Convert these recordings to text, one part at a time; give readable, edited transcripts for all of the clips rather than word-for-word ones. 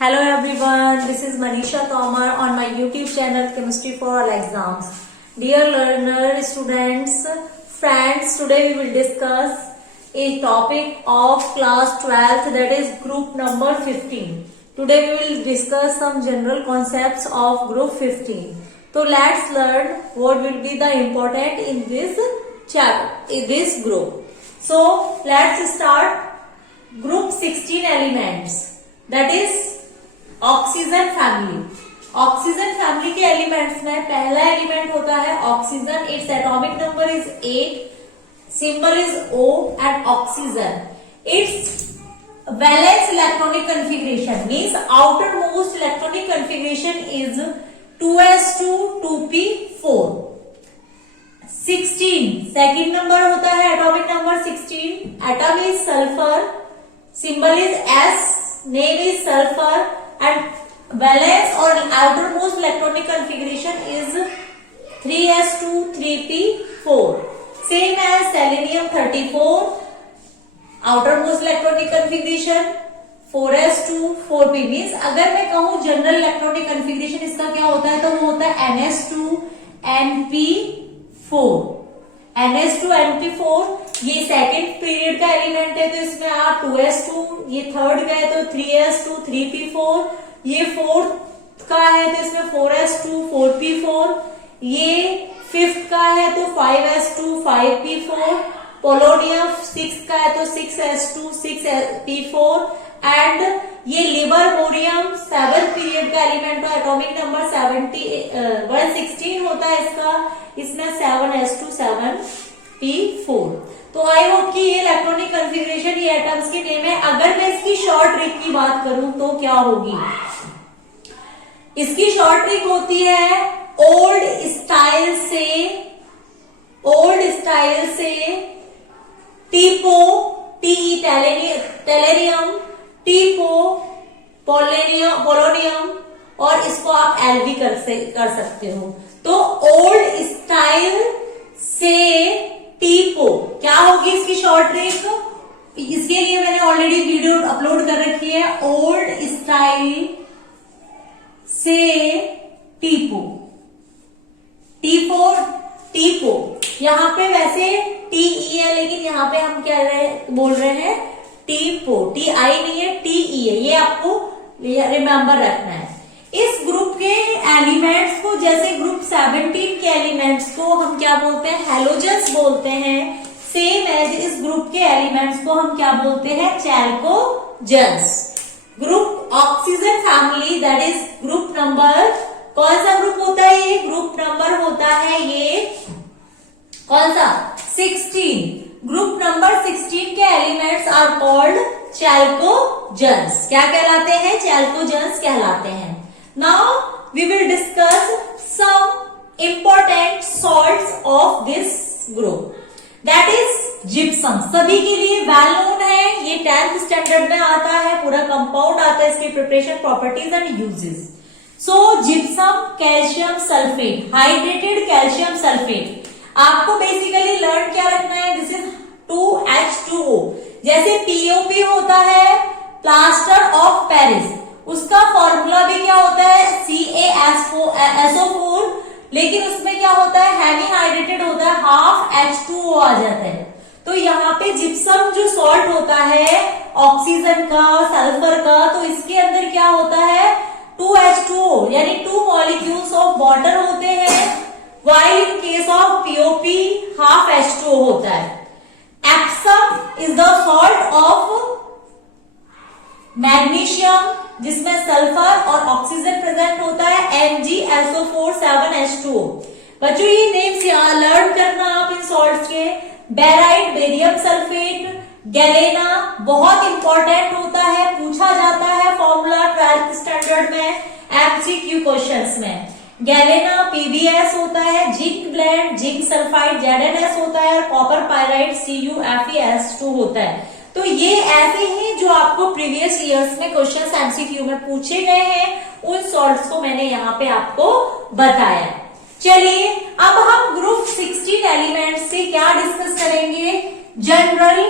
Hello everyone, this is Manisha Tomar on my YouTube channel Chemistry for All Exams. Dear learner, students, friends, today we will discuss a topic of class 12th, that is group number 15. Today we will discuss some general concepts of group 15. So let's learn what will be the important in this chapter, in this group. So let's start group 16 elements, that is oxygen family. Oxygen family के elements में पहला element होता है oxygen. Its atomic number is 8, symbol is O and oxygen. It's valence electronic configuration means outer most electronic configuration is 2s2 2p4। 16 second number होता है atomic number 16। Atom is sulphur, symbol is S, name is sulphur and valence or outermost electronic configuration is 3s2 3p4, same as selenium 34, outermost electronic configuration 4s2 4p। Means अगर मैं कहूं general electronic configuration इसका क्या होता है तो वो होता है ns2 np4। ns2 np4 ये सेकेंड पीरियड का एलिमेंट है तो इसमें आप 2s2, ये थर्ड का है तो 3s2 3p4, ये फोर्थ का है तो इसमें 4s2 4p4, ये फिफ्थ का है तो 5s2 5p4, पोलोनियम 6 का है तो 6s2 6p4 एंड ये लिबरमोरियम 7th पीरियड का एलिमेंट है, एटॉमिक नंबर 116 होता है इसका, इसमें 7s2 7p4। तो आई होप कि ये इलेक्ट्रॉनिक कन्फिग्रेशन ये एटम्स के नेम है। अगर मैं इसकी शॉर्ट ट्रिक की बात करूं तो क्या होगी, इसकी शॉर्ट ट्रिक होती है ओल्ड स्टाइल से टीपो टेलेरियम टीपो पोलोनियम और इसको आप एलवी कर सकते हो। तो ओल्ड स्टाइल से टीपो क्या होगी इसकी शॉर्ट ट्रिक, इसके लिए मैंने ऑलरेडी वीडियो अपलोड कर रखी है। ओल्ड स्टाइल से टीपो यहां पे वैसे टीई है लेकिन यहां पे हम क्या बोल रहे हैं टीपो, टीआई नहीं है टीई है, ये आपको रिमेंबर रखना है। इस ग्रुप के एलिमेंट्स को जैसे ग्रुप 17 के एलिमेंट्स को हम क्या बोलते हैं हैलोजेंस बोलते हैं, सेम एज इस ग्रुप के एलिमेंट्स को हम क्या बोलते हैं चैल्कोजेंस। Group oxygen family that is group number, कौन सा ग्रुप होता है ये, ग्रुप नंबर होता है ये कौन सा 16। ग्रुप नंबर 16 के एलिमेंट्स आर कॉल्ड चैल्कोजेंस। क्या कहलाते हैं, चैल्कोजेंस कहलाते हैं। Now we will discuss some important salts of this group, that is gypsum। सभी के लिए वेल नोन है, ये 10th स्टैंडर्ड में आता है, पूरा कंपाउंड आता है, इसकी preparation properties and uses. So gypsum calcium sulphate, hydrated calcium sulphate. आपको बेसिकली लर्न क्या रखना है, दिस इज 2H2O। जैसे POP होता है प्लास्टर ऑफ पेरिस, उसका फॉर्मूला भी क्या होता है CaSO4, लेकिन उसमें क्या होता है हेमी हाइड्रेटेड होता है, हाफ H2O आ जाता है। तो यहाँ पे जिप्सम जो सॉल्ट होता है ऑक्सीजन का सल्फर का, तो इसके अंदर क्या होता है 2H2O यानी 2 मॉलिक्यूल्स ऑफ वाटर होते हैं, while in case of POP half H2O होता है। Epsom is the salt of magnesium जिसमें सल्फर और ऑक्सीजन प्रेजेंट होता है, MgSO4 7H2O। बच्चों ये नेम्स यहाँ लर्न करना आप इन सॉल्ट्स के। बेराइट बेरियम सल्फेट, गैलेना बहुत इंपॉर्टेंट होता है, पूछा जाता है फॉर्मूला 12th स्टैंडर्ड में MCQ क्वेश्चंस में। गैलेना PbS होता है, zinc blende zinc sulphide ZnS होता है और कॉपर पायराइड CuFeS2 होता है। तो ये ऐसे हैं जो आपको प्रीवियस ईयर्स में क्वेश्चंस एमसीक्यू में पूछे गए हैं, उन सॉल्ट्स को मैंने यहाँ पे आपको बताया। चलिए अब हम ग्रुप 16 एलिमेंट्स से क्या डिस्कस करेंगे, जनरल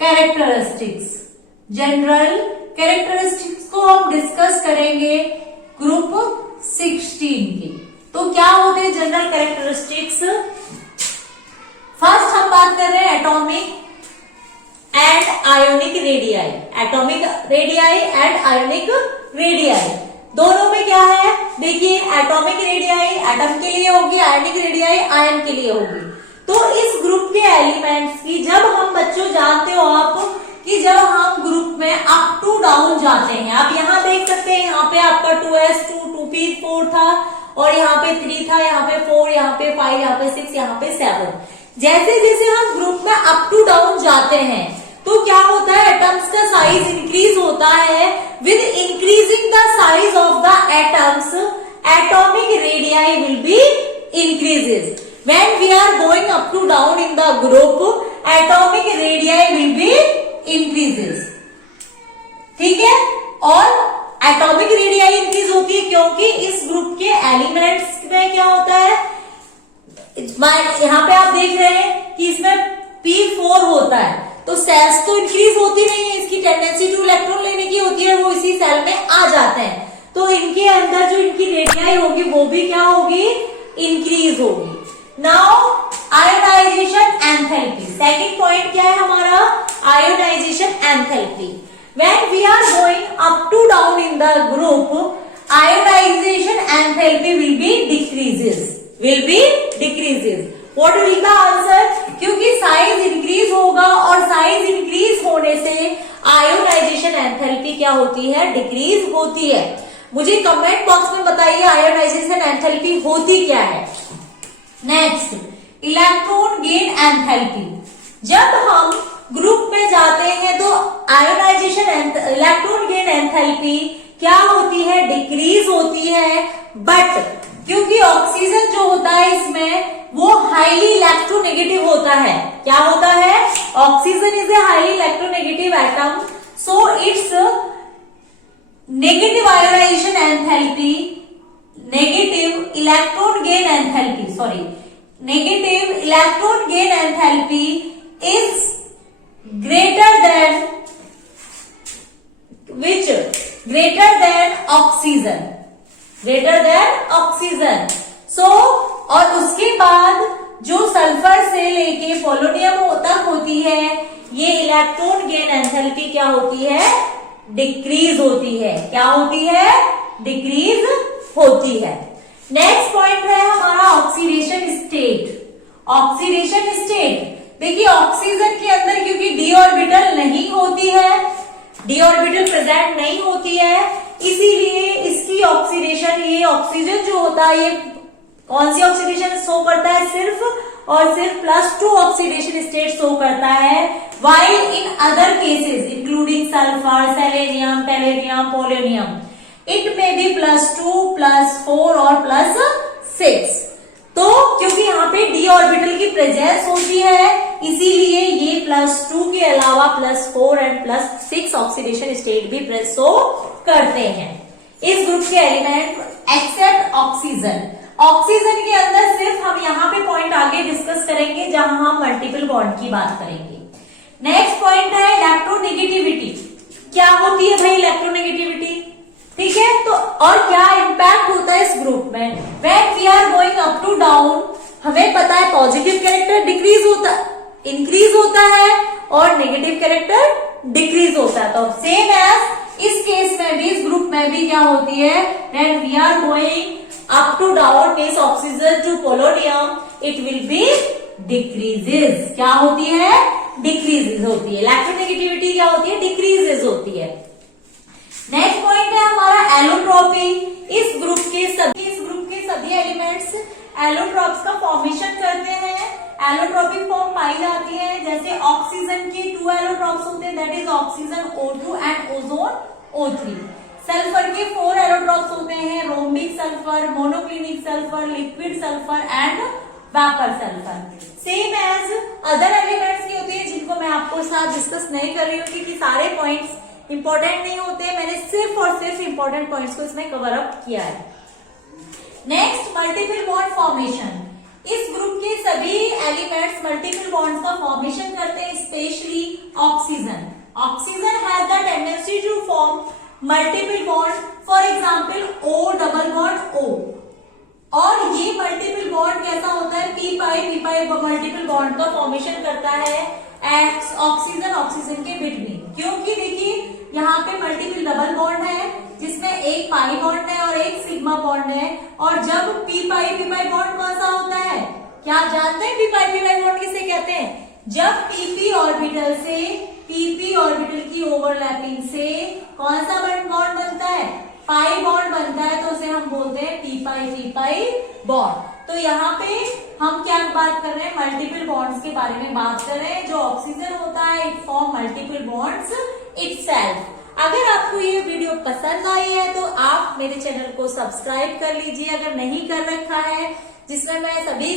कैरेक्टरिस्टिक्स। जनरल कैरेक्टरिस्टिक्स को हम डिस्कस करेंगे ग्रुप 16 की। तो क्या होते हैं जनरल कैरेक्टरिस्टिक्स? फर्स्ट हम बात कर रहे हैं atomic and ionic radii. Atomic radii and ionic radii दोनों में क्या है? देखिए, एटॉमिक रेडियाई एटम के लिए होगी, आयोनिक रेडियाई आयन के लिए होगी। तो इस ग्रुप के एलिमेंट्स की जब हम बच्चों जानते हो आप कि जब हम ग्रुप में अप टू डाउन जाते हैं, आप यहाँ देख सकते हैं, यहाँ पे आपका 2s 2 2p 4 था और यहाँ पे 3 था, यहाँ पे 4, यहाँ पे 5, यहाँ पे 6, यहाँ पे 7। जैसे जैसे हम ग्रुप में अप टू डाउन जाते हैं तो क्या होता है? एटम्स का साइज इंक्रीज होता है। With increasing the size of the atoms atomic radii will be increases. When we are going up to down in the group atomic radii will be increases. ठीक है, और एटॉमिक रेडियाई इंक्रीज होती है क्योंकि इस group के elements में क्या होता है? यहाँ पे आप देख रहे हैं कि इसमें P4 होता है, तो सेल्स तो इंक्रीज होती नहीं है, इसकी टेंडेंसी टू इलेक्ट्रॉन लेने की होती है, वो इसी सेल में आ जाते हैं। तो इनके अंदर जो इनकी रेडियाई होगी वो भी क्या होगी? इंक्रीज होगी। Now ionization enthalpy, second point क्या है हमारा? Ionization enthalpy. When we are going up to down in the group ionization enthalpy will be decreases. What will the answer? क्योंकि साइज इंक्रीज होगा और साइज इंक्रीज होने से ionisation enthalpy क्या होती है? डिक्रीज होती है। मुझे कमेंट बॉक्स में बताइए आयोनाइजेशन एंथैल्पी होती क्या है। Next, electron gain enthalpy. जब हम ग्रुप में जाते हैं तो आयोनाइजेशन इलेक्ट्रॉन गेन एंथैल्पी क्या होती है? डिक्रीज होती है। बट क्योंकि ऑक्सीजन जो होता है इसमें वो हाईली इलेक्ट्रोनेगेटिव होता है। क्या होता है? Oxygen is a highly electronegative atom, so it's negative ionization enthalpy, negative electron gain enthalpy is greater than which? Greater than oxygen. So और उसके बाद जो सल्फर से लेके पोलोनियम तक होती है, ये इलेक्ट्रॉन गेन एंथैल्पी क्या होती है? डिक्रीज होती है। क्या होती है? डिक्रीज होती है। नेक्स्ट पॉइंट है हमारा ऑक्सीडेशन स्टेट। ऑक्सीडेशन स्टेट, देखिए ऑक्सीजन के अंदर क्योंकि डी ऑर्बिटल नहीं होती है, डी ऑर्बिटल प्रेजेंट नहीं होती है, इसीलिए इसकी ऑक्सीडेशन, ये ऑक्सीजन जो होता है ये कौन सी ऑक्सीडेशन शो करता है? सिर्फ और सिर्फ +2 ऑक्सीडेशन स्टेट शो करता है। while in other cases including sulfur, selenium, palladium, polonium it may be +2, +4 और +6। तो क्योंकि यहाँ पे d ऑर्बिटल की प्रेजेंस होती है इसीलिए ये +2 के अलावा +4 एंड +6 ऑक्सीडेशन स्टेट भी शो करते हैं इस ग्रुप के एलिमेंट एक्सेप्ट ऑक्सीजन। ऑक्सीजन के अंदर सिर्फ हम यहाँ पे पॉइंट आगे डिस्कस करेंगे जहां हम मल्टीपल बॉन्ड की बात करेंगे। नेक्स्ट पॉइंट है इलेक्ट्रोनेगेटिविटी। क्या होती है भाई इलेक्ट्रोनेगेटिविटी? ठीक है, तो और क्या इम्पैक्ट होता है इस ग्रुप में? When we are going up to down, हमें पता है पॉजिटिव कैरेक्टर इंक्रीज होता है और नेगेटिव कैरेक्टर डिक्रीज होता है। तो सेम एज इस केस में भी, इस ग्रुप में भी क्या होती है? When we are going up to down means oxygen to polonium it will be decreases। क्या होती है? decreases होती है। इलेक्ट्रोनेगेटिविटी क्या होती है? decreases होती है। नेक्स्ट पॉइंट है हमारा एलोट्रॉपी। इस ग्रुप के सभी एलिमेंट्स एलोट्रॉप्स का फॉर्मेशन करते हैं। एलोट्रॉपिक फॉर्म पाई जाती है, जैसे ऑक्सीजन के 2 एलोट्रॉप्स होते हैं, that is oxygen O2 and ozone O3। Sulphur के 4 एलोट्रॉप्स होते हैं, rhombic sulphur, monoclinic sulphur, liquid sulphur and vapour sulphur. Same as other elements की होती है जिनको मैं आपको साथ डिस्कस नहीं कर रही हूँ क्योंकि सारे पॉइंट्स इंपॉर्टेंट नहीं होते, मैंने सिर्फ और सिर्फ इंपॉर्टेंट पॉइंट्स को इसमें कवर अप किया है। Next, multiple bond formation. इस ग्रुप के सभी एलिमेंट्स मल्टीपल बॉन्ड्स का फॉर्मेशन करते हैं, specially oxygen. Oxygen has the tendency to form multiple bond, for example O double bond O। और ये मल्टीपल बॉन्ड कैसा होता है, पी पाई मल्टीपल बॉन्ड का फॉर्मेशन करता है ऑक्सीजन के बिटवीन। क्योंकि देखिए यहाँ पे मल्टीपल डबल बॉन्ड है जिसमें एक पाई बॉन्ड है और एक सिग्मा बॉन्ड है। और जब पी पाई बॉन्ड कौन सा होता है, क्या आप जानते हैं पी पाई बॉन्ड किसे कहते हैं? जब पीपी ऑर्बिटल से पीपी ऑर्बिटल की ओवरलैपिंग से कौन सा बॉन्ड बनता है, पाई बॉन्ड बनता है, तो उसे हम बोलते हैं पी पाई बॉन्ड। तो यहाँ पे हम क्या बात कर रहे हैं, मल्टीपल बॉन्ड्स के बारे में बात कर रहे हैं। जो ऑक्सीजन होता है it form multiple bonds itself. अगर आपको ये वीडियो पसंद आई है तो आप मेरे चैनल को सब्सक्राइब कर लीजिए अगर नहीं कर रखा है, जिसमें मैं सभी